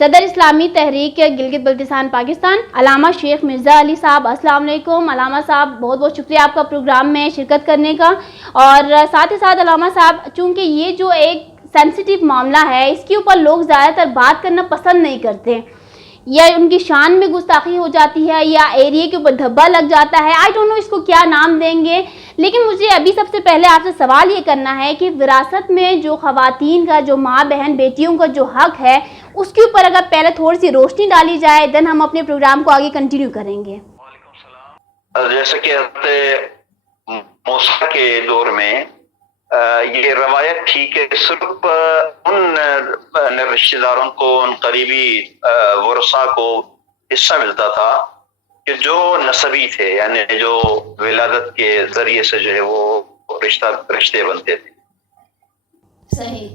صدر اسلامی تحریک گلگت بلتستان پاکستان علامہ شیخ مرزا علی صاحب، السلام علیکم۔ علامہ صاحب بہت بہت شکریہ آپ کا پروگرام میں شرکت کرنے کا، اور ساتھ ہی ساتھ علامہ صاحب، چونکہ یہ جو ایک سینسیٹیو معاملہ ہے، اس کے اوپر لوگ زیادہ تر بات کرنا پسند نہیں کرتے، یا ان کی شان میں گستاخی ہو جاتی ہے، یا ایریے کے اوپر دھبا لگ جاتا ہے، آئی ڈونٹ نو اس کو کیا نام دیں گے، لیکن مجھے ابھی سب سے پہلے آپ سے سوال یہ کرنا ہے کہ وراثت میں جو خواتین کا، جو ماں بہن بیٹیوں کا جو حق ہے، اس کے اوپر اگر پہلے تھوڑی سی روشنی ڈالی جائے، دین ہم اپنے پروگرام کو آگے کنٹینیو کریں گے۔ وعلیکم السلام۔ جیسے کہ حضرت موسیٰ کے دور میں یہ روایت تھی کہ صرف ان رشتہ داروں کو، ان قریبی ورثاء کو حصہ ملتا تھا کہ جو نسبی تھے، یعنی جو ولادت کے ذریعے سے جو ہے وہ رشتے بنتے تھے۔ صحیح۔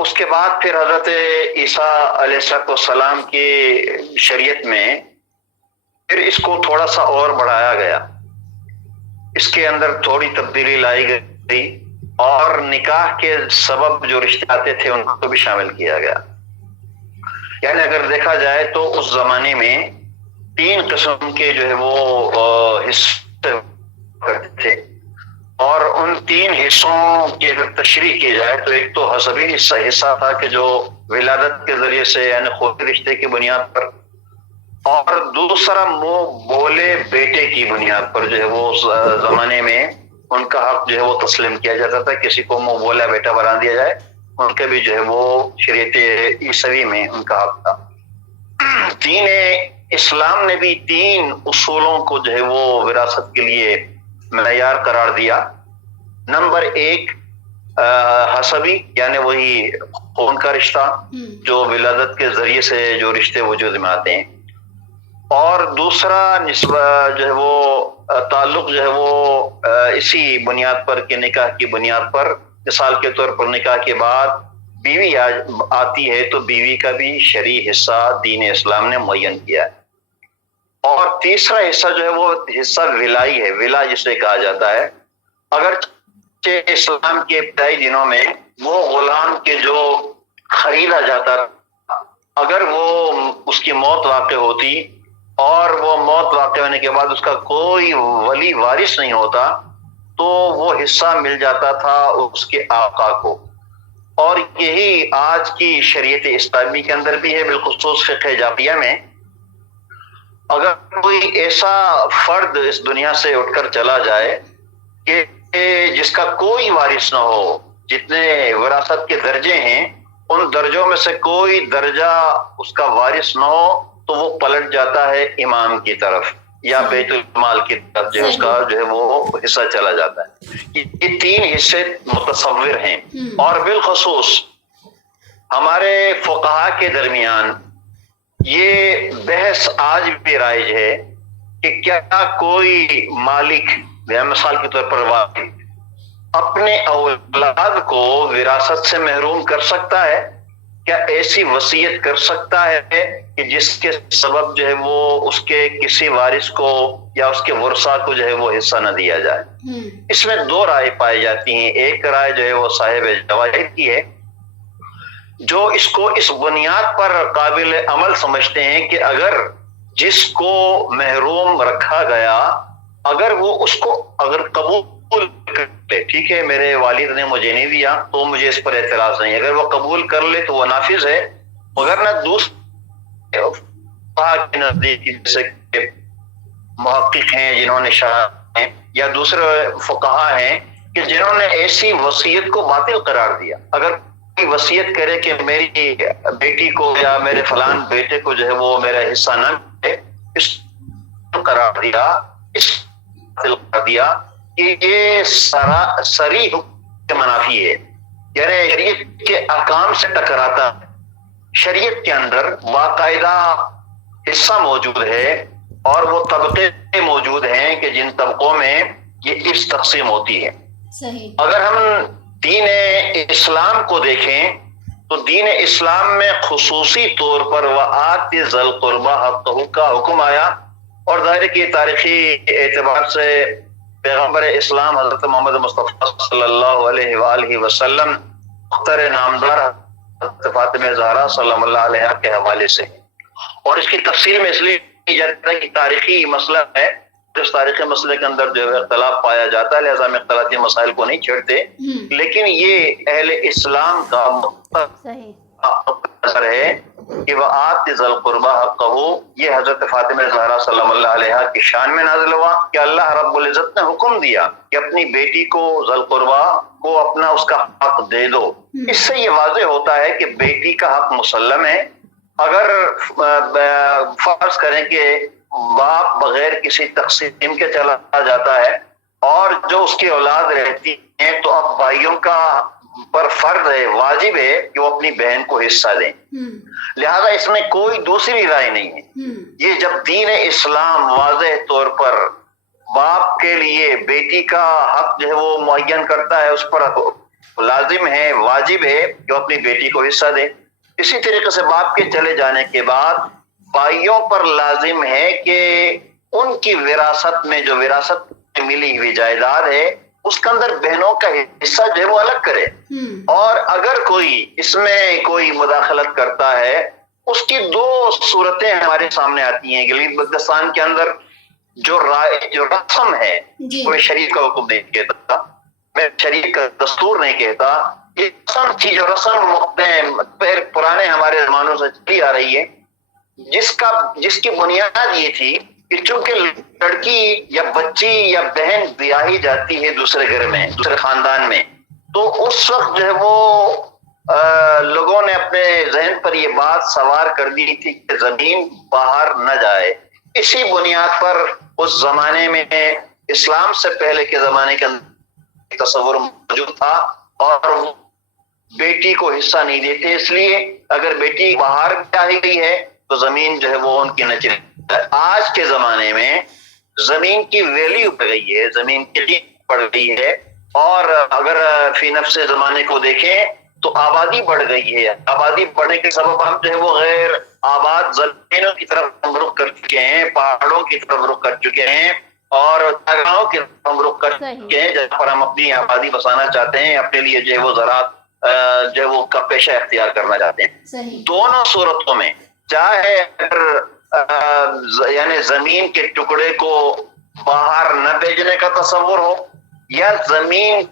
اس کے بعد پھر حضرت عیسیٰ علیہ السلام کی شریعت میں پھر اس کو تھوڑا سا اور بڑھایا گیا، اس کے اندر تھوڑی تبدیلی لائی گئی، اور نکاح کے سبب جو رشتے آتے تھے ان کو بھی شامل کیا گیا۔ یعنی اگر دیکھا جائے تو اس زمانے میں 3 قسم کے جو ہے وہ حصے تھے، اور ان 3 حصوں کی اگر تشریح کی جائے تو ایک تو حسبی حصہ تھا کہ جو ولادت کے ذریعے سے، یعنی خود رشتے کی بنیاد پر، اور دوسرا منہ بولے بیٹے کی بنیاد پر جو ہے وہ اس زمانے میں ان کا حق جو ہے وہ تسلیم کیا جاتا تھا، کسی کو منہ بولا بیٹا بنا دیا جائے، ان کا بھی جو ہے وہ شریعت عیسوی میں ان کا حق تھا۔ دین اسلام نے بھی 3 اصولوں کو جو ہے وہ وراثت کے لیے معیار قرار دیا۔ نمبر 1 حسبی، یعنی وہی خون کا رشتہ جو ولادت کے ذریعے سے جو رشتے وجود میں آتے ہیں، اور دوسرا نسبت جو ہے وہ تعلق جو ہے وہ اسی بنیاد پر کہ نکاح کی بنیاد پر، مثال کے طور پر نکاح کے بعد بیوی آتی ہے تو بیوی کا بھی شرعی حصہ دین اسلام نے معین کیا ہے، اور تیسرا حصہ جو ہے وہ حصہ ولائی ہے، ولا جسے کہا جاتا ہے۔ اگرچہ اسلام کے ابتدائی دنوں میں وہ غلام کے جو خریدا جاتا، اگر وہ اس کی موت واقع ہوتی اور وہ موت واقع ہونے کے بعد اس کا کوئی ولی وارث نہیں ہوتا تو وہ حصہ مل جاتا تھا اس کے آقا کو، اور یہی آج کی شریعت اسلامی کے اندر بھی ہے، بالخصوص فقہ جعفریہ میں۔ اگر کوئی ایسا فرد اس دنیا سے اٹھ کر چلا جائے کہ جس کا کوئی وارث نہ ہو، جتنے وراثت کے درجے ہیں ان درجوں میں سے کوئی درجہ اس کا وارث نہ ہو، تو وہ پلٹ جاتا ہے امام کی طرف یا بیت المال کی طرف، جو اس کا جو ہے وہ حصہ چلا جاتا ہے۔ یہ 3 حصے متصور ہیں، اور بالخصوص ہمارے فقہاء کے درمیان یہ بحث آج بھی رائج ہے کہ کیا کوئی مالک، مثال کے طور پر والد، اپنے اولاد کو وراثت سے محروم کر سکتا ہے؟ کیا ایسی وصیت کر سکتا ہے کہ جس کے سبب جو ہے وہ اس کے کسی وارث کو یا اس کے ورثاء کو جو ہے وہ حصہ نہ دیا جائے؟ اس میں 2 رائے پائی جاتی ہیں۔ ایک رائے جو ہے وہ صاحب جواہر کی ہے، جو اس کو اس بنیاد پر قابل عمل سمجھتے ہیں کہ اگر جس کو محروم رکھا گیا، اگر وہ اس کو اگر قبول کر لے، ٹھیک ہے میرے والد نے مجھے نہیں دیا تو مجھے اس پر اعتراض نہیں، اگر وہ قبول کر لے تو وہ نافذ ہے، مگر نہ دوسرے کے نزدیک جیسے کہ محقق ہیں جنہوں نے شرح ہیں یا دوسرے فقہا ہیں کہ جنہوں نے ایسی وصیت کو باطل قرار دیا۔ اگر کوئی وصیت کرے کہ میری بیٹی کو یا میرے فلان بیٹے کو جو ہے وہ میرا حصہ نہ ملے، اس قرار دیا، اس باطل قرار دیا کہ یہ صریح حکم کے منافی ہے، یعنی شریعت کے احکام سے ٹکراتا ہے۔ شریعت کے اندر باقاعدہ حصہ موجود ہے اور وہ طبقے موجود ہیں کہ جن طبقوں میں یہ اس تقسیم ہوتی ہے۔ اگر ہم دین اسلام کو دیکھیں تو دین اسلام میں خصوصی طور پر وآت ذی القربی حقہ کا حکم آیا، اور ظاہر کی تاریخی اعتبار سے پیغمبر اسلام حضرت محمد مصطفیٰ صلی اللہ علیہ وآلہ وسلم مختار نامدار فاطمہ زہرا سلام اللہ علیہا کے حوالے سے، اور اس کی تفصیل میں اس لیے کی جاتا ہے کہ تاریخی مسئلہ ہے، اس تاریخی مسئلے کے اندر جو ہے اختلاف پایا جاتا ہے، لہذا ہم اختلافی مسائل کو نہیں چھیڑتے، لیکن یہ اہل اسلام کا اثر ہے کہ وآت ذی القربى حقہ، یہ حضرت فاطمہ زہرا سلام اللہ علیہا کی شان میں نازل ہوا کہ اللہ رب العزت نے حکم دیا کہ اپنی بیٹی کو ذی القربى کو اپنا اس کا حق دے دو۔ اس سے یہ واضح ہوتا ہے کہ بیٹی کا حق مسلم ہے۔ اگر فرض کریں کہ باپ بغیر کسی تقسیم کے چلا جاتا ہے اور جو اس کی اولاد رہتی ہے تو اب بھائیوں کا پر فرض ہے، واجب ہے کہ وہ اپنی بہن کو حصہ دیں، لہذا اس میں کوئی دوسری رائے نہیں ہے۔ یہ جب دین اسلام واضح طور پر باپ کے لیے بیٹی کا حق جو ہے وہ معین کرتا ہے، اس پر لازم ہے، واجب ہے کہ وہ اپنی بیٹی کو حصہ دے۔ اسی طریقے سے باپ کے چلے جانے کے بعد بھائیوں پر لازم ہے کہ ان کی وراثت میں جو وراثت میں ملی ہوئی جائیداد ہے اس کے اندر بہنوں کا حصہ جو ہے وہ الگ کرے، اور اگر کوئی اس میں کوئی مداخلت کرتا ہے اس کی دو صورتیں ہمارے سامنے آتی ہیں۔ گلگت بلتستان کے اندر جو رسم ہے وہ شریعت کا حکم نہیں کہتا، میں شریعت کا دستور نہیں کہتا، یہ رسم تھی جو رسم پرانے ہمارے زمانوں سے چلی آ رہی ہے، جس کی بنیاد یہ تھی کہ چونکہ لڑکی یا بچی یا بہن بیاہی جاتی ہے دوسرے گھر میں، دوسرے خاندان میں، تو اس وقت جو ہے وہ لوگوں نے اپنے ذہن پر یہ بات سوار کر دی تھی کہ زمین باہر نہ جائے۔ اسی بنیاد پر اس زمانے میں اسلام سے پہلے کے زمانے کے اندر تصور موجود تھا اور وہ بیٹی کو حصہ نہیں دیتے، اس لیے اگر بیٹی باہر بیاہی گئی ہے تو زمین جو ہے وہ ان کی نہ چلے۔ آج کے زمانے میں زمین کی ویلیو بڑھ گئی ہے، زمین کی قیمت بڑھ گئی ہے، اور اگر فی نفس زمانے کو دیکھیں تو آبادی بڑھ گئی ہے۔ آبادی بڑھنے کے سبب ہم جو ہے وہ غیر آباد زمینوں کی طرف رخ کر چکے ہیں، پہاڑوں کی طرف رخ کر چکے ہیں اور جگہوں کی طرف رخ کر چکے ہیں جہاں پر ہم اپنی آبادی بسانا چاہتے ہیں، اپنے لیے جو ہے وہ زراعت جو ہے وہ کا پیشہ اختیار کرنا چاہتے ہیں۔ دونوں صورتوں میں چاہے اگر یعنی زمین کے ٹکڑے کو باہر نہ بھیجنے کا تصور ہو یا زمین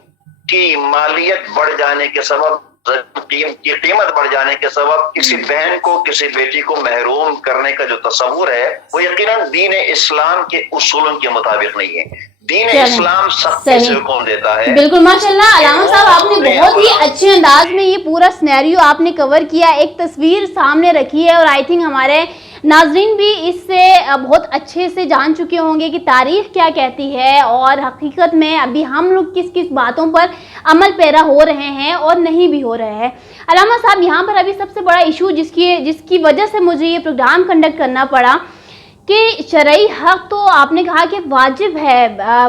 کی مالیت بڑھ جانے کے سبب، کی قیمت بڑھ جانے کے سبب کسی بہن کو کسی بیٹی کو محروم کرنے کا جو تصور ہے وہ یقیناً دین اسلام کے اصولوں کے مطابق نہیں ہے۔ دین اسلام سختی سے حکم دیتا ہے۔ بالکل ماشاءاللہ علامہ صاحب، آپ نے بہت ہی اچھے انداز میں یہ پورا سینیریو آپ نے کور کیا، ایک تصویر سامنے رکھی ہے، اور آئی تھنک ہمارے ناظرین بھی اس سے بہت اچھے سے جان چکے ہوں گے کہ تاریخ کیا کہتی ہے اور حقیقت میں ابھی ہم لوگ کس کس باتوں پر عمل پیرا ہو رہے ہیں اور نہیں بھی ہو رہے ہیں۔ علامہ صاحب، یہاں پر ابھی سب سے بڑا ایشو جس کی وجہ سے مجھے یہ پروگرام کنڈکٹ کرنا پڑا کہ شرعی حق تو آپ نے کہا کہ واجب ہے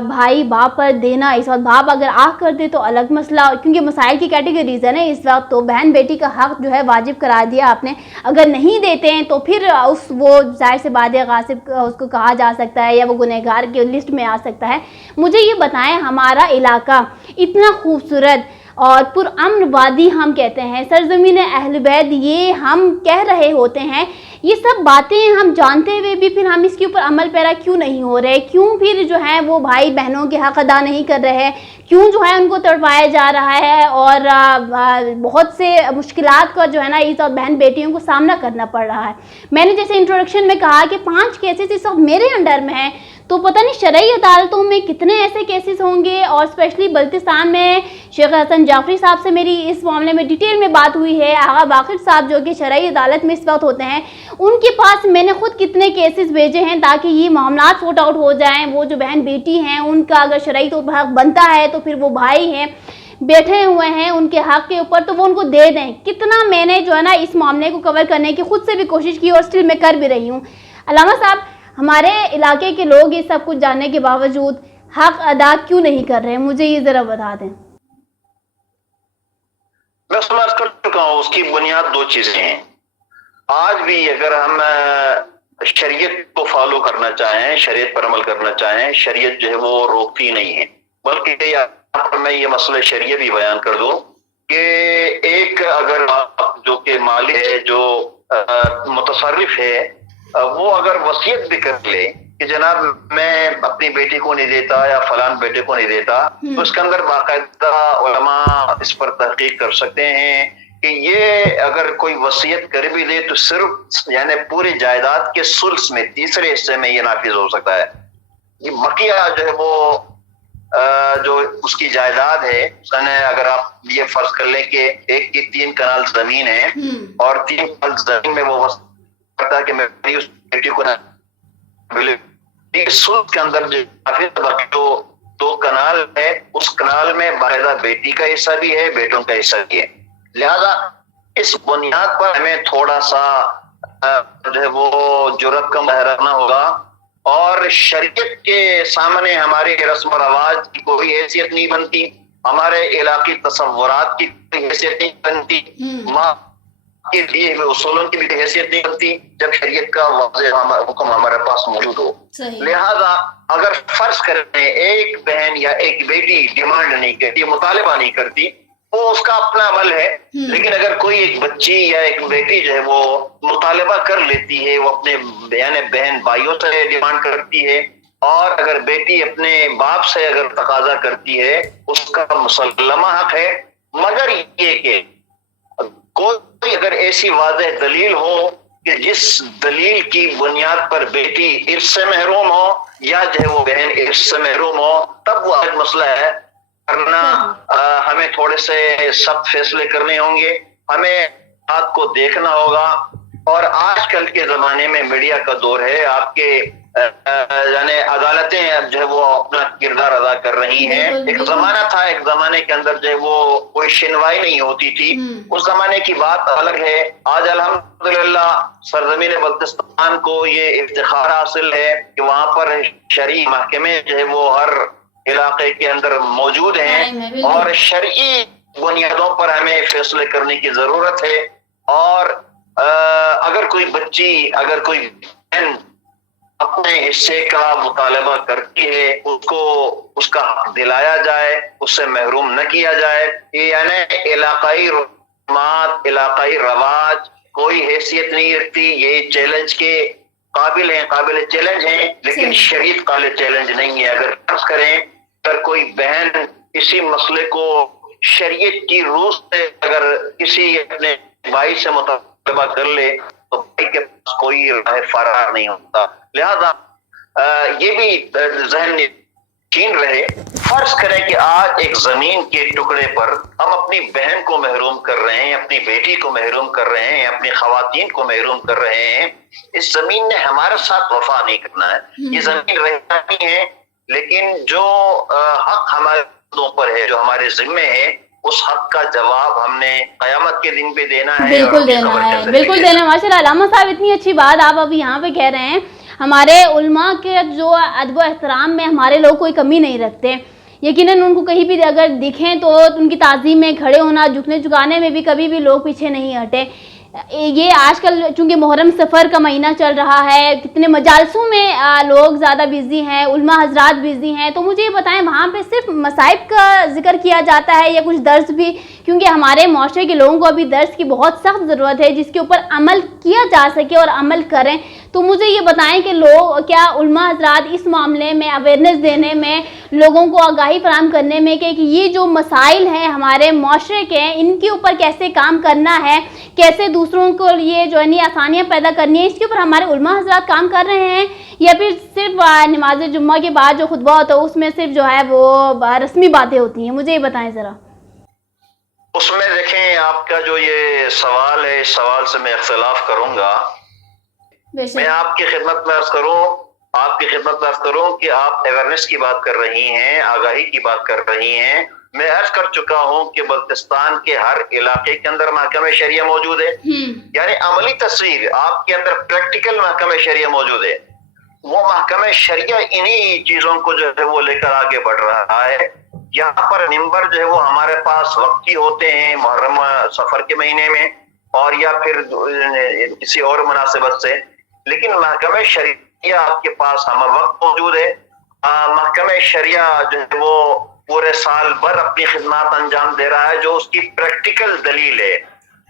بھائی باپ پر دینا، اس وقت باپ اگر آہ کر دے تو الگ مسئلہ، کیونکہ مسائل کی کیٹیگریز ہے نا اس وقت، تو بہن بیٹی کا حق جو ہے واجب کرا دیا آپ نے، اگر نہیں دیتے ہیں تو پھر وہ ظاہر سے بات ہے غاصب اس کو کہا جا سکتا ہے یا وہ گنہگار کے لسٹ میں آ سکتا ہے۔ مجھے یہ بتائیں، ہمارا علاقہ اتنا خوبصورت اور پرامن وادی ہم کہتے ہیں، سرزمین اہل بیت یہ ہم کہہ رہے ہوتے ہیں، یہ سب باتیں ہم جانتے ہوئے بھی پھر ہم اس کے اوپر عمل پیرا کیوں نہیں ہو رہے؟ کیوں پھر جو ہے وہ بھائی بہنوں کے حق ادا نہیں کر رہے؟ کیوں جو ہے ان کو تڑپایا جا رہا ہے اور بہت سے مشکلات کا جو ہے نا اس وقت بہن بیٹیوں کو سامنا کرنا پڑ رہا ہے؟ میں نے جیسے انٹروڈکشن میں کہا کہ 5 کیسز اس وقت میرے انڈر میں ہیں، تو پتہ نہیں شرعی عدالتوں میں کتنے ایسے کیسز ہوں گے، اور اسپیشلی بلتستان میں شیخ حسن جعفری صاحب سے میری اس معاملے میں ڈیٹیل میں بات ہوئی ہے، آغا باقر صاحب جو کہ شرعی عدالت میں اس وقت ہوتے ہیں، ان کے پاس میں نے خود کتنے کیسز بھیجے ہیں تاکہ یہ معاملات سورٹ آؤٹ ہو جائیں۔ وہ جو بہن بیٹی ہیں ان کا اگر شرعی تو حق بنتا ہے تو پھر وہ بھائی ہیں بیٹھے ہوئے ہیں ان کے حق کے اوپر تو وہ ان کو دے دیں۔ کتنا میں نے جو ہے نا اس معاملے کو کور کرنے کی خود سے بھی کوشش کی اور اسٹل میں کر بھی رہی ہوں۔ علامہ صاحب، ہمارے علاقے کے لوگ یہ سب کچھ جاننے کے باوجود حق ادا کیوں نہیں کر رہے؟ مجھے یہ ذرا بتا دیں۔ میں سمجھ کر چکا ہوں، اس کی بنیاد 2 چیزیں ہیں۔ آج بھی اگر ہم شریعت کو فالو کرنا چاہیں، شریعت پر عمل کرنا چاہیں، شریعت جو ہے وہ روکتی نہیں ہے، بلکہ یہاں پر میں یہ مسئلہ شریعت بھی بیان کر دوں کہ ایک اگر آپ جو کہ مالی ہے، جو متصرف ہے، وہ اگر وصیت بھی کر لے کہ جناب میں اپنی بیٹی کو نہیں دیتا یا فلان بیٹے کو نہیں دیتا، تو اس کے اندر باقاعدہ علماء اس پر تحقیق کر سکتے ہیں کہ یہ اگر کوئی وصیت کر بھی دے تو صرف یعنی پوری جائیداد کے ثلث میں، تیسرے حصے میں یہ نافذ ہو سکتا ہے. یہ بقیہ جو ہے وہ جو اس کی جائیداد ہے، اگر آپ یہ فرض کر لیں کہ ایک کی 3 کنال زمین ہے اور 3 کنال زمین میں وہ کرتا ہے کہ میں اس بیٹی کو ملے، سود کے اندر جو 2 کنال ہے، اس کنال میں باقاعدہ بیٹی کا حصہ بھی ہے، بیٹوں کا حصہ بھی ہے. لہذا اس بنیاد پر ہمیں تھوڑا سا جو ہے وہ جرأت کا مظاہرہ کرنا ہوگا، اور شریعت کے سامنے ہماری رسم و رواج کی کوئی حیثیت نہیں بنتی، ہمارے علاقی تصورات کی کوئی حیثیت نہیں بنتی، ماں کے لیے اصولوں کی بھی حیثیت نہیں بنتی جب شریعت کا واضح حکم ہمارے پاس موجود ہو. لہذا اگر فرض کریں ایک بہن یا ایک بیٹی ڈیمانڈ نہیں کرتی، مطالبہ نہیں کرتی، وہ اس کا اپنا عمل ہے. لیکن اگر کوئی ایک بچی یا ایک بیٹی جو ہے وہ مطالبہ کر لیتی ہے، وہ اپنے یعنی بہن بھائیوں سے ڈیمانڈ کرتی ہے، اور اگر بیٹی اپنے باپ سے اگر تقاضا کرتی ہے، اس کا مسلمہ حق ہے، مگر یہ کہ کوئی اگر ایسی واضح دلیل ہو کہ جس دلیل کی بنیاد پر بیٹی ارث سے محروم ہو یا جو ہے وہ بہن ارث سے محروم ہو، تب وہ آج مسئلہ ہے. کرنا ہمیں تھوڑے سے سخت فیصلے کرنے ہوں گے، ہمیں بات کو دیکھنا ہوگا. اور آج کل کے زمانے میں میڈیا کا دور ہے، آپ کے یعنی عدالتیں جو ہے وہ اپنا کردار ادا کر رہی ہیں. ایک زمانہ تھا، ایک زمانے کے اندر جو ہے وہ کوئی شنوائی نہیں ہوتی تھی، اس زمانے کی بات الگ ہے. آج الحمدللہ سرزمین بلتستان کو یہ افتخار حاصل ہے کہ وہاں پر شرعی محکمے جو ہے وہ ہر علاقے کے اندر موجود ہیں، اور شرعی بنیادوں پر ہمیں فیصلے کرنے کی ضرورت ہے. اور اگر کوئی بچی، اگر کوئی بہن اپنے حصے کا مطالبہ کرتی ہے، اس کو اس کا حق دلایا جائے، اس سے محروم نہ کیا جائے. یہ یعنی علاقائی رسومات، علاقائی رواج کوئی حیثیت نہیں رکھتی، یہ چیلنج کے قابل ہیں، قابل چیلنج ہیں، لیکن شریعت قابل چیلنج نہیں ہے. اگر فرض کریں اگر کوئی بہن اسی مسئلے کو شریعت کی روح سے اگر کسی اپنے بھائی سے مطالبہ کر لے تو بھائی کے پاس کوئی راہ فرار نہیں ہوتا. لہذا یہ بھی ذہن نشین رہے. فرض کریں کہ آج ایک زمین کے ٹکڑے پر ہم اپنی بہن کو محروم کر رہے ہیں، اپنی بیٹی کو محروم کر رہے ہیں، اپنی خواتین کو محروم کر رہے ہیں. اس زمین نے ہمارے ساتھ وفا نہیں کرنا ہے، یہ زمین رہنی ہے، لیکن جو حق ہمارے پر ہے، جو ہمارے ذمے ہے، اس حق کا جواب ہم نے قیامت کے دن پہ دینا ہے. بالکل دینا ہے، بالکل دینا ہے. ماشاء اللہ علامہ صاحب، اتنی اچھی بات آپ ابھی یہاں پہ کہہ رہے ہیں. ہمارے علماء کے جو ادب و احترام میں ہمارے لوگ کوئی کمی نہیں رکھتے. یقیناً ان کو کہیں بھی اگر دکھیں تو ان کی تعظیم میں کھڑے ہونا، جھکنے جھکانے میں بھی کبھی بھی لوگ پیچھے نہیں ہٹے. یہ آج کل چونکہ محرم سفر کا مہینہ چل رہا ہے، کتنے مجالسوں میں لوگ زیادہ بیزی ہیں، علماء حضرات بیزی ہیں، تو مجھے یہ بتائیں وہاں پہ صرف مصائب کا ذکر کیا جاتا ہے یا کچھ درس بھی؟ کیونکہ ہمارے معاشرے کے لوگوں کو ابھی درس کی بہت سخت ضرورت ہے جس کے اوپر عمل کیا جا سکے اور عمل کریں. تو مجھے یہ بتائیں کہ لوگ کیا علماء حضرات اس معاملے میں اویئرنیس دینے میں، لوگوں کو آگاہی فراہم کرنے میں کہ یہ جو مسائل ہیں ہمارے معاشرے کے، ان کے اوپر کیسے کام کرنا ہے، کیسے دوسروں کو یہ جو ہے آسانیاں پیدا کرنی ہے، اس کے اوپر ہمارے علماء حضرات کام کر رہے ہیں یا پھر صرف نماز جمعہ کے بعد جو خطبہ ہوتا ہے اس میں صرف جو ہے وہ رسمی باتیں ہوتی ہیں؟ مجھے یہ بتائیں ذرا. اس میں دیکھیں آپ کا جو یہ سوال ہے، اس سوال سے میں اختلاف کروں گا. میں آپ کی خدمت میں عرض کروں کہ آپ اویئرنیس کی بات کر رہی ہیں، آگاہی کی بات کر رہی ہیں. میں عرض کر چکا ہوں کہ بلتستان کے ہر علاقے کے اندر محکمہ شریعہ موجود ہے، یعنی عملی تصویر آپ کے اندر پریکٹیکل محکمہ شریعہ موجود ہے. وہ محکمہ شریعہ انہی چیزوں کو جو ہے وہ لے کر آگے بڑھ رہا ہے. یہاں پر ممبر جو ہے وہ ہمارے پاس وقتی ہوتے ہیں محرم سفر کے مہینے میں اور یا پھر کسی اور مناسبت سے، لیکن محکمہ شریعہ آپ کے پاس ہم وقت موجود ہے. محکمہ شریعہ جو ہے وہ پورے سال بھر اپنی خدمات انجام دے رہا ہے، جو اس کی پریکٹیکل دلیل ہے.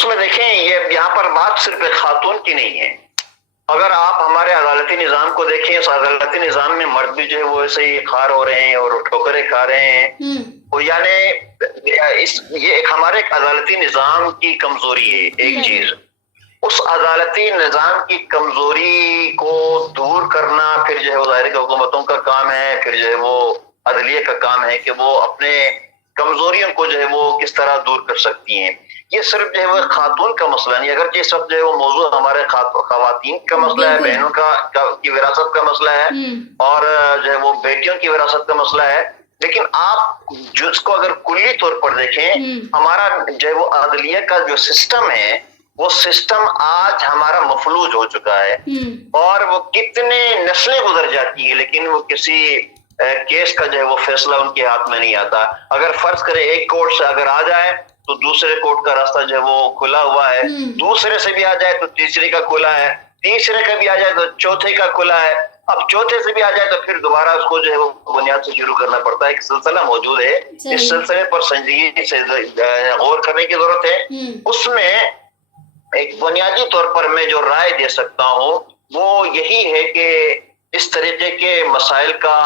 اس میں دیکھیں یہ یہاں پر بات صرف ایک خاتون کی نہیں ہے. اگر آپ ہمارے عدالتی نظام کو دیکھیں، اس عدالتی نظام میں مرد بھی جو ہے وہ ایسے ہی خار ہو رہے ہیں اور ٹھوکریں کھا رہے ہیں. یعنی یہ ایک ہمارے ایک عدالتی نظام کی کمزوری ہے. ایک چیز اس عدالتی نظام کی کمزوری کو دور کرنا پھر جو ہے وہ ظاہر حکومتوں کا کام ہے، پھر جو ہے وہ عدلیہ کا کام ہے کہ وہ اپنے کمزوریوں کو جو ہے وہ کس طرح دور کر سکتی ہیں. یہ صرف جو ہے وہ خاتون کا مسئلہ نہیں، اگرچہ اس وقت جو ہے وہ موضوع ہمارے خواتین کا مسئلہ ہے، بہنوں کی وراثت کا مسئلہ ہے اور جو ہے وہ بیٹیوں کی وراثت کا مسئلہ ہے، لیکن آپ جس کو اگر کلی طور پر دیکھیں، ہمارا جو ہے وہ عدلیہ کا جو سسٹم ہے وہ سسٹم آج ہمارا مفلوج ہو چکا ہے اور وہ کتنے نسلیں گزر جاتی ہیں لیکن وہ کسی کیس کا جو ہے وہ فیصلہ ان کے ہاتھ میں نہیں آتا. اگر فرض کرے ایک کورٹ سے اگر آ جائے تو دوسرے کورٹ کا راستہ جو ہے وہ کھلا ہوا ہے، دوسرے سے بھی آ جائے تو تیسرے کا کھلا ہے، تیسرے کا بھی آ جائے تو چوتھے کا کھلا ہے، اب چوتھے سے بھی آ جائے تو پھر دوبارہ اس کو جو ہے وہ بنیاد سے شروع کرنا پڑتا ہے. ایک سلسلہ موجود ہے، اس سلسلے پر سنجیدگی سے غور کرنے کی ضرورت ہے. اس میں ایک بنیادی طور پر میں جو رائے دے سکتا ہوں وہ یہی ہے کہ اس طریقے کے مسائل کا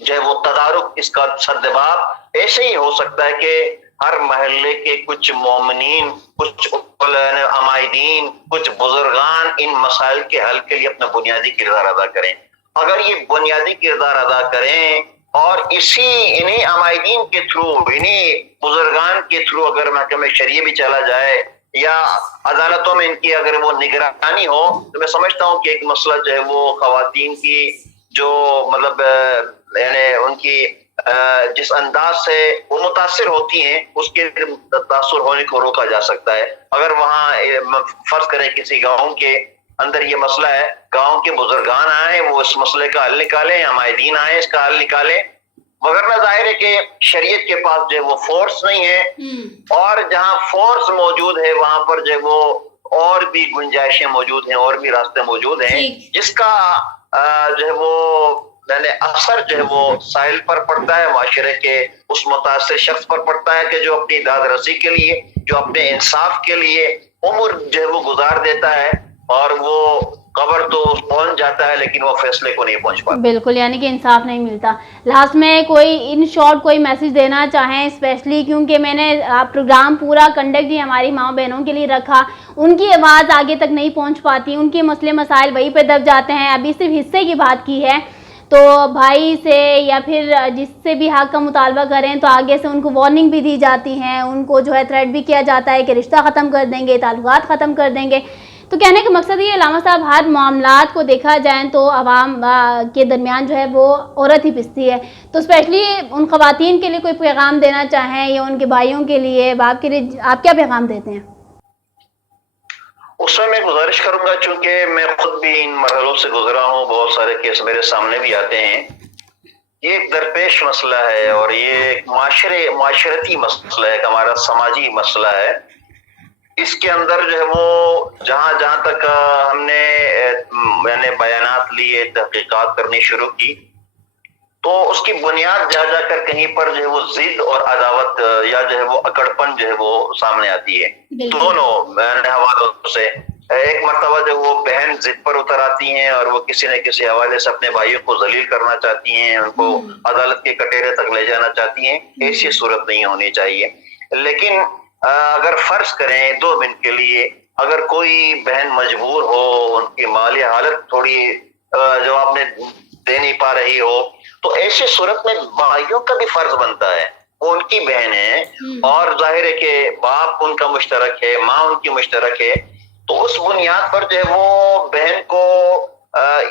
جو ہے وہ تدارک، اس کا سدباب ایسے ہی ہو سکتا ہے کہ ہر محلے کے کچھ مومنین، کچھ عمائدین، کچھ بزرگان ان مسائل کے حل کے لیے اپنا بنیادی کردار ادا کریں. اگر یہ بنیادی کردار ادا کریں اور انہیں عمائدین کے تھرو، انہیں بزرگان کے تھرو اگر محکمہ شریعہ بھی چلا جائے یا عدالتوں میں ان کی اگر وہ نگرانی ہو تو میں سمجھتا ہوں کہ ایک مسئلہ جو ہے وہ خواتین کی جو مطلب یعنی ان کی جس انداز سے وہ متاثر ہوتی ہیں اس کے تاثر ہونے کو روکا جا سکتا ہے. اگر وہاں فرض کریں کسی گاؤں کے اندر یہ مسئلہ ہے، گاؤں کے بزرگان آئیں وہ اس مسئلے کا حل نکالیں، عمائدین آئیں اس کا حل نکالیں، مگر نہ ظاہر ہے کہ شریعت کے پاس جو ہے وہ فورس نہیں ہے اور جہاں فورس موجود ہے وہاں پر جو ہے وہ اور بھی گنجائشیں موجود ہیں اور بھی راستے موجود ہیں جس کا جو ہے وہ یعنی اثر جو ہے وہ سائل پر پڑتا ہے، معاشرے کے اس متاثر شخص پر پڑتا ہے کہ جو اپنی داد رسی کے لیے، جو اپنے انصاف کے لیے عمر جو ہے وہ گزار دیتا ہے اور وہ قبر تو پہنچ جاتا ہے لیکن وہ فیصلے کو نہیں پہنچ پاتا. بالکل، یعنی کہ انصاف نہیں ملتا. لاسٹ میں کوئی ان شارٹ کوئی میسج دینا چاہیں اسپیشلی کیونکہ میں نے پروگرام پورا کنڈکٹ ہی ہماری ماں بہنوں کے لیے رکھا، ان کی آواز آگے تک نہیں پہنچ پاتی، ان کے مسئلے مسائل وہیں پہ دب جاتے ہیں. ابھی صرف حصے کی بات کی ہے تو بھائی سے یا پھر جس سے بھی حق کا مطالبہ کریں تو آگے سے ان کو وارننگ بھی دی جاتی ہیں، ان کو جو ہے تھریٹ بھی کیا جاتا ہے کہ رشتہ ختم کر دیں گے، تعلقات ختم کر دیں گے. تو کہنے کا مقصد یہ علامہ صاحب ہر معاملات کو دیکھا جائیں تو عوام کے درمیان جو ہے وہ عورت ہی پستی ہے. تو اسپیشلی ان خواتین کے لیے کوئی پیغام دینا چاہیں یا ان کے بھائیوں کے لیے، باپ کے لیے آپ کیا پیغام دیتے ہیں؟ اس میں گزارش کروں گا، چونکہ میں خود بھی ان مرحلوں سے گزرا ہوں، بہت سارے کیس میرے سامنے بھی آتے ہیں. یہ ایک درپیش مسئلہ ہے اور یہ ایک معاشرتی مسئلہ ہے، ایک ہمارا سماجی مسئلہ ہے. اس کے اندر جو ہے وہ جہاں تک ہم نے میں نے بیانات لیے، تحقیقات کرنی شروع کی تو اس کی بنیاد جا کر کہیں پر جو ہے وہ ضد اور عداوت یا جو ہے وہ اکڑپن جو ہے وہ سامنے آتی ہے. دونوں حوالوں سے ایک مرتبہ جو وہ بہن ضد پر اتر آتی ہیں اور وہ کسی نہ کسی حوالے سے اپنے بھائیوں کو ذلیل کرنا چاہتی ہیں، ان کو عدالت کے کٹہرے تک لے جانا چاہتی ہیں. ایسی صورت نہیں ہونی چاہیے. لیکن اگر فرض کریں 2 منٹ کے لیے اگر کوئی بہن مجبور ہو، ان کی مالی حالت تھوڑی جو آپ نے دے نہیں پا رہی ہو، تو ایسی صورت میں بھائیوں کا بھی فرض بنتا ہے، وہ ان کی بہن ہے اور ظاہر ہے کہ باپ ان کا مشترک ہے، ماں ان کی مشترک ہے. تو اس بنیاد پر جو ہے وہ بہن کو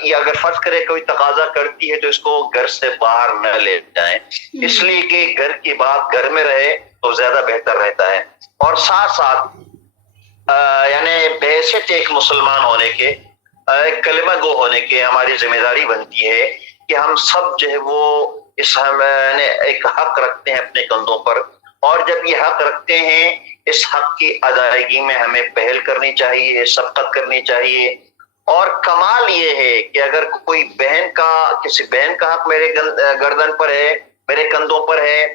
یا اگر فرض کرے کوئی تقاضا کرتی ہے تو اس کو گھر سے باہر نہ لے جائیں، اس لیے کہ گھر کی بات گھر میں رہے تو زیادہ بہتر رہتا ہے. اور ساتھ ساتھ یعنی بحیثیت ایک مسلمان ہونے کے، ایک کلمہ گو ہونے کے ہماری ذمہ داری بنتی ہے کہ ہم سب جو ہے وہ اس ایک حق رکھتے ہیں اپنے کندھوں پر، اور جب یہ حق رکھتے ہیں اس حق کی ادائیگی میں ہمیں پہل کرنی چاہیے، سبقت کرنی چاہیے. اور کمال یہ ہے کہ اگر کوئی کسی بہن کا حق میرے گردن پر ہے، میرے کندھوں پر ہے،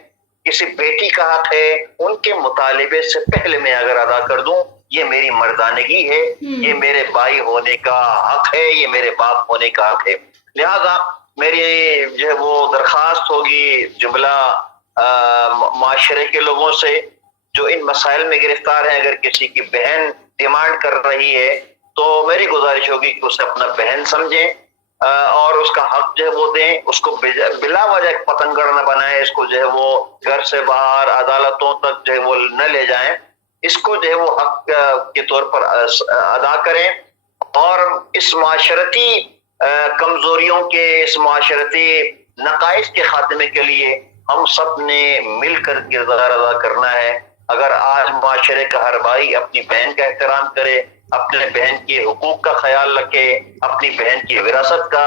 کسی بیٹی کا حق ہے، ان کے مطالبے سے پہلے میں اگر ادا کر دوں یہ میری مردانگی ہے، یہ میرے بھائی ہونے کا حق ہے، یہ میرے باپ ہونے کا حق ہے. لہذا میری جو ہے وہ درخواست ہوگی جملہ معاشرے کے لوگوں سے جو ان مسائل میں گرفتار ہیں. اگر کسی کی بہن ڈیمانڈ کر رہی ہے تو میری گزارش ہوگی کہ اسے اپنا بہن سمجھیں اور اس کا حق جو ہے وہ دیں. اس کو بلا وجہ ایک پتنگڑ نہ بنائیں، اس کو جو ہے وہ گھر سے باہر عدالتوں تک جو ہے وہ نہ لے جائیں. اس کو جو ہے وہ حق کے طور پر ادا کریں اور اس معاشرتی کمزوریوں کے، اس معاشرتی نقائص کے خاتمے کے لیے ہم سب نے مل کر کردار ادا کرنا ہے. اگر آج معاشرے کا ہر بھائی اپنی بہن کا احترام کرے، اپنے بہن کے حقوق کا خیال رکھے، اپنی بہن کی وراثت کا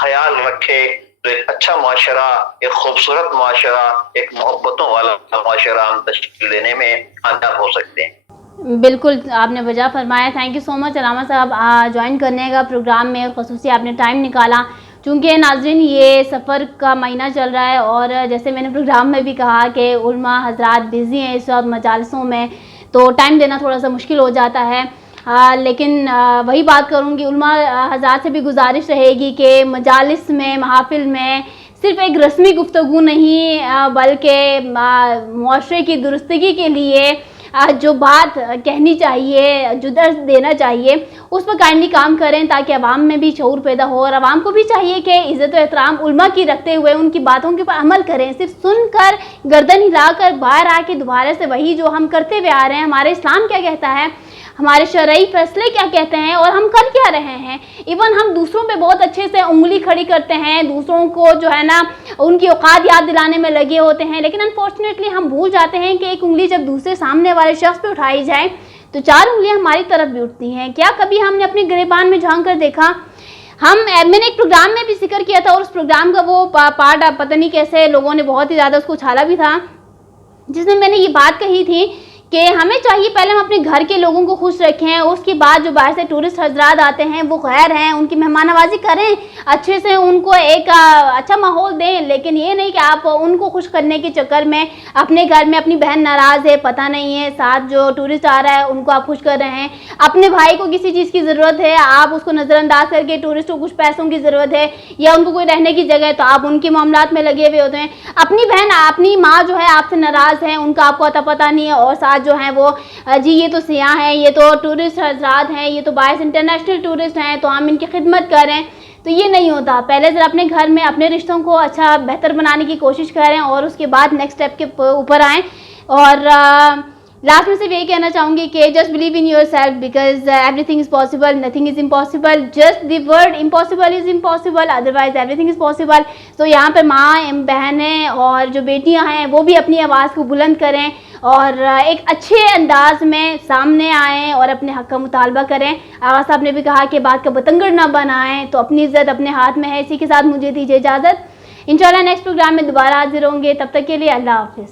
خیال رکھے، تو ایک اچھا معاشرہ، ایک خوبصورت معاشرہ، ایک محبتوں والا معاشرہ ہم تشکیل دینے میں کامیاب ہو سکتے ہیں. بالکل آپ نے وجہ فرمایا. تھینک یو سو مچ علامہ صاحب جوائن کرنے کا پروگرام میں، اور خصوصی آپ نے ٹائم نکالا. چونکہ ناظرین یہ سفر کا مہینہ چل رہا ہے اور جیسے میں نے پروگرام میں بھی کہا کہ علماء حضرات بزی ہیں اس وقت مجالسوں میں، تو ٹائم دینا تھوڑا سا مشکل ہو جاتا ہے. لیکن وہی بات کروں گی، علماء حضرات سے بھی گزارش رہے گی کہ مجالس میں، محافل میں صرف ایک رسمی گفتگو نہیں بلکہ معاشرے کی درستگی کے لیے جو بات کہنی چاہیے، جو درس دینا چاہیے، اس پر کائنڈلی کام کریں تاکہ عوام میں بھی شعور پیدا ہو. اور عوام کو بھی چاہیے کہ عزت و احترام علماء کی رکھتے ہوئے ان کی باتوں کے اوپر عمل کریں. صرف سن کر، گردن ہلا کر باہر آ کے دوبارہ سے وہی جو ہم کرتے ہوئے آ رہے ہیں، ہمارے اسلام کیا کہتا ہے، ہمارے شرعی فیصلے کیا کہتے ہیں اور ہم کر کیا رہے ہیں. ایون ہم دوسروں پہ بہت اچھے سے انگلی کھڑی کرتے ہیں، دوسروں کو جو ہے نا ان کی اوقات یاد دلانے میں لگے ہوتے ہیں، لیکن انفارچونیٹلی ہم بھول جاتے ہیں کہ ایک انگلی جب دوسرے سامنے والے شخص پہ اٹھائی جائے تو 4 انگلیاں ہماری طرف بھی اٹھتی ہیں. کیا کبھی ہم نے اپنے گریبان میں جھانک کر دیکھا؟ میں نے ایک پروگرام میں بھی ذکر کیا تھا اور اس پروگرام کا وہ پارٹ پتہ نہیں کیسے لوگوں نے بہت ہی زیادہ اس کو اچھالا بھی تھا، جس میں نے یہ بات کہی تھی کہ ہمیں چاہیے پہلے ہم اپنے گھر کے لوگوں کو خوش رکھیں، اس کے بعد جو باہر سے ٹورسٹ حضرات آتے ہیں وہ غیر ہیں، ان کی مہمان نوازی کریں، اچھے سے ان کو ایک اچھا ماحول دیں. لیکن یہ نہیں کہ آپ ان کو خوش کرنے کے چکر میں اپنے گھر میں اپنی بہن ناراض ہے، پتہ نہیں ہے، ساتھ جو ٹورسٹ آ رہا ہے ان کو آپ خوش کر رہے ہیں. اپنے بھائی کو کسی چیز کی ضرورت ہے، آپ اس کو نظر انداز کر کے ٹورسٹ کو کچھ پیسوں کی ضرورت ہے یا ان کو کوئی رہنے کی جگہ ہے تو آپ ان کے معاملات میں لگے ہوئے ہوتے ہیں. اپنی بہن، اپنی ماں جو ہے آپ سے ناراض ہے، ان کا آپ کو پتہ نہیں ہے، اور ساتھ جو ہیں وہ جی یہ تو سیاح ہیں، یہ تو ٹورسٹ حضرات ہیں، یہ تو باعث انٹرنیشنل ٹورسٹ ہیں تو ہم ان کی خدمت کریں. تو یہ نہیں ہوتا. پہلے ذرا اپنے گھر میں اپنے رشتوں کو اچھا بہتر بنانے کی کوشش کریں اور اس کے بعد نیکسٹ اسٹیپ کے اوپر آئیں. اور لاسٹ میں صرف یہی کہنا چاہوں گی کہ just believe in your self because every thing is possible, nothing is impossible, just the word impossible is impossible, otherwise every thing is possible. تو یہاں پہ ماں، بہنیں اور جو بیٹیاں ہیں وہ بھی اپنی آواز کو بلند کریں اور ایک اچھے انداز میں سامنے آئیں اور اپنے حق کا مطالبہ کریں. آغا صاحب نے بھی کہا کہ بات کا بتنگڑ نہ بنائیں، تو اپنی عزت اپنے ہاتھ میں ہے. اسی کے ساتھ مجھے دیجیے اجازت. انشاءاللہ نیکسٹ پروگرام میں دوبارہ حاضر ہوں گے. تب تک کے لیے اللہ حافظ.